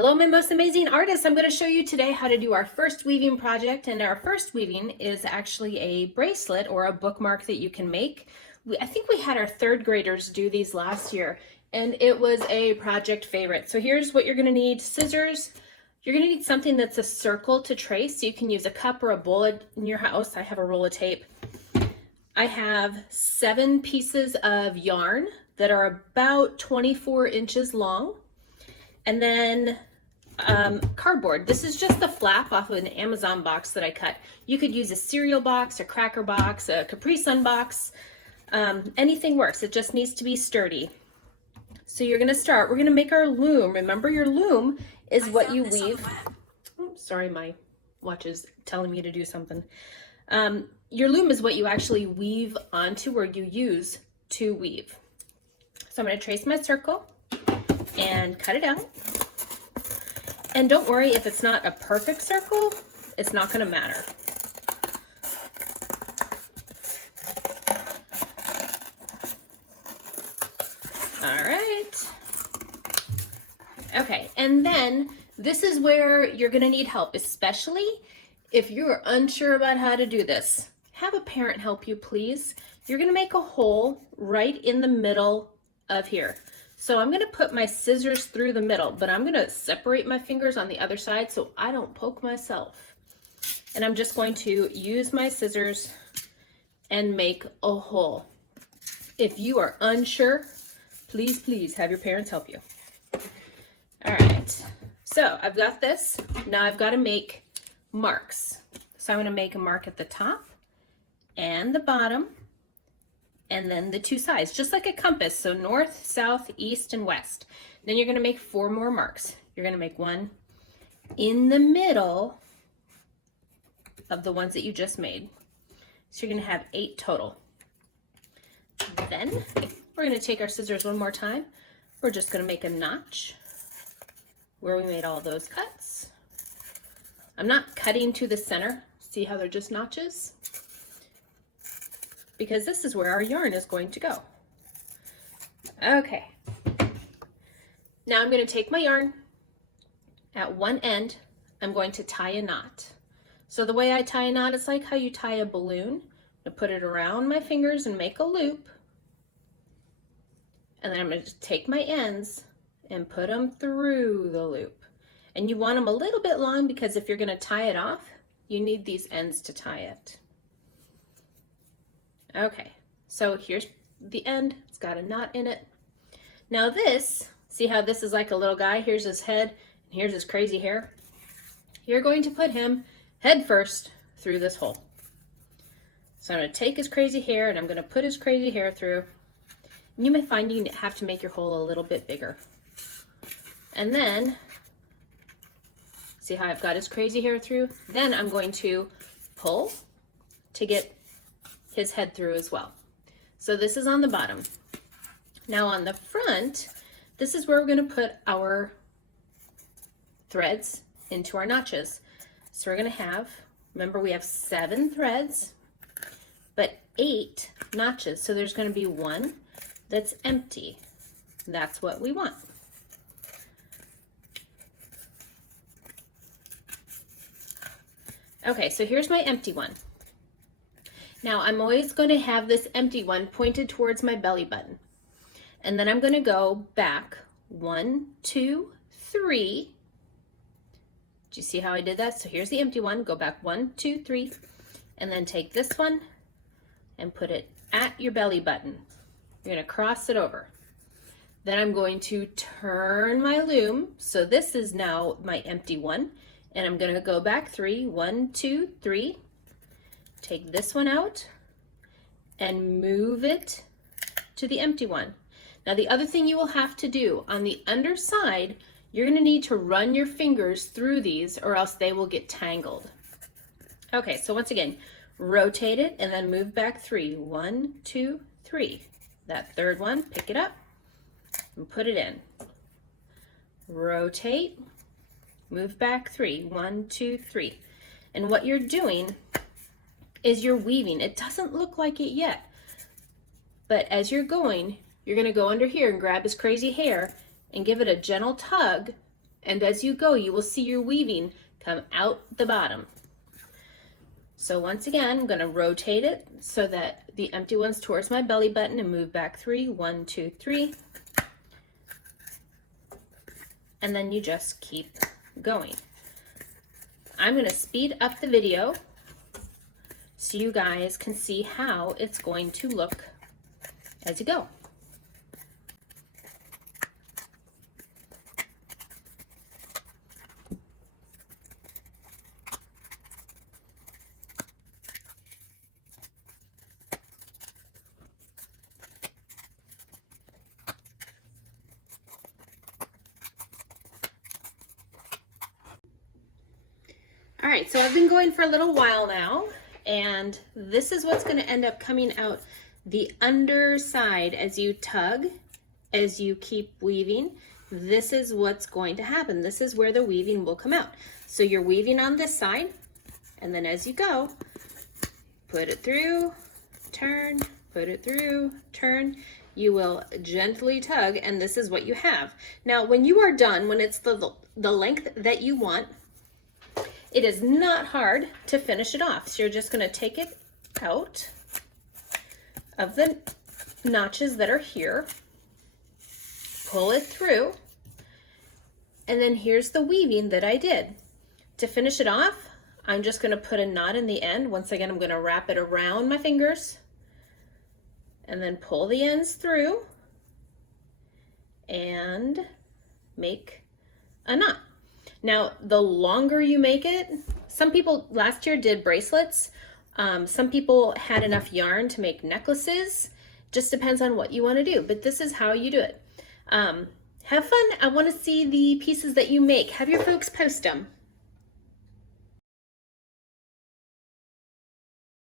Hello, my most amazing artists. I'm going to show you today how to do our first weaving project, and our first weaving is actually a bracelet or a bookmark that you can make. I think we had our third graders do these last year, and it was a project favorite. So here's what you're going to need: scissors. You're going to need something that's a circle to trace, so you can use a cup or a bowl in your house. I have a roll of tape. I have 7 pieces of yarn that are about 24 inches long. And then cardboard. This is just the flap off of an Amazon box that I cut. You could use a cereal box, a cracker box, a Capri Sun box. Anything works. It just needs to be sturdy. So you're going to start. We're going to make our loom. Remember, your loom is what you weave. Oh, sorry, my watch is telling me to do something. Your loom is what you actually weave onto, or you use to weave. So I'm going to trace my circle and cut it out. And don't worry if it's not a perfect circle, it's not going to matter. All right. Okay, and then this is where you're going to need help, especially if you're unsure about how to do this. Have a parent help you, please. You're going to make a hole right in the middle of here. So I'm going to put my scissors through the middle, but I'm going to separate my fingers on the other side so I don't poke myself. And I'm just going to use my scissors and make a hole. If you are unsure, please, please have your parents help you. All right, so I've got this. Now I've got to make marks. So I'm going to make a mark at the top and the bottom, and then the 2 sides, just like a compass. So north, south, east, and west. Then you're going to make 4 more marks. You're going to make one in the middle of the ones that you just made. So you're going to have 8 total. Then we're going to take our scissors one more time. We're just going to make a notch where we made all those cuts. I'm not cutting to the center. See how they're just notches? Because this is where our yarn is going to go. Okay. Now I'm going to take my yarn. At one end, I'm going to tie a knot. So the way I tie a knot is like how you tie a balloon. I put it around my fingers and make a loop. And then I'm going to take my ends and put them through the loop. And you want them a little bit long because if you're going to tie it off, you need these ends to tie it. Okay, so here's the end. It's got a knot in it. Now this, see how this is like a little guy? Here's his head, and here's his crazy hair. You're going to put him head first through this hole. So I'm going to take his crazy hair, and I'm going to put his crazy hair through. And you may find you have to make your hole a little bit bigger. And then, see how I've got his crazy hair through? Then I'm going to pull to get his head through as well. So this is on the bottom. Now on the front, this is where we're going to put our threads into our notches. So we're going to have, remember we have 7 threads, but 8 notches. So there's going to be 1 that's empty. That's what we want. Okay, so here's my empty one. Now I'm always going to have this empty one pointed towards my belly button. And then I'm going to go back 1, 2, 3. Do you see how I did that? So here's the empty one. Go back 1, 2, 3. And then take this one and put it at your belly button. You're going to cross it over. Then I'm going to turn my loom. So this is now my empty one. And I'm going to go back 3, 1, 2, 3. Take this one out and move it to the empty one. Now the other thing you will have to do on the underside, you're going to need to run your fingers through these or else they will get tangled. Okay, so once again, rotate it and then move back 3. 1, 2, 3. That third one, pick it up and put it in. Rotate, move back 3. 1, 2, 3. And what you're doing is you're weaving. It doesn't look like it yet, but as you're going, you're going to go under here and grab his crazy hair and give it a gentle tug And as you go, you will see your weaving come out the bottom. So once again, I'm going to rotate it so that the empty one's towards my belly button and move back 3, 1, 2, 3. And then you just keep going. I'm going to speed up the video so you guys can see how it's going to look as you go. All right, so I've been going for a little while now, and this is what's going to end up coming out the underside as you tug, as you keep weaving. This is what's going to happen. This is where the weaving will come out. So you're weaving on this side, and then as you go, put it through, turn, put it through, turn. You will gently tug, and this is what you have. Now, when you are done, when it's the length that you want, it is not hard to finish it off. So you're just going to take it out of the notches that are here, pull it through, and then here's the weaving that I did. To finish it off, I'm just going to put a knot in the end. Once again, I'm going to wrap it around my fingers and then pull the ends through and make a knot. Now, the longer you make it, some people last year did bracelets. Some people had enough yarn to make necklaces. Just depends on what you want to do, but this is how you do it. Have fun. I want to see the pieces that you make. Have your folks post them.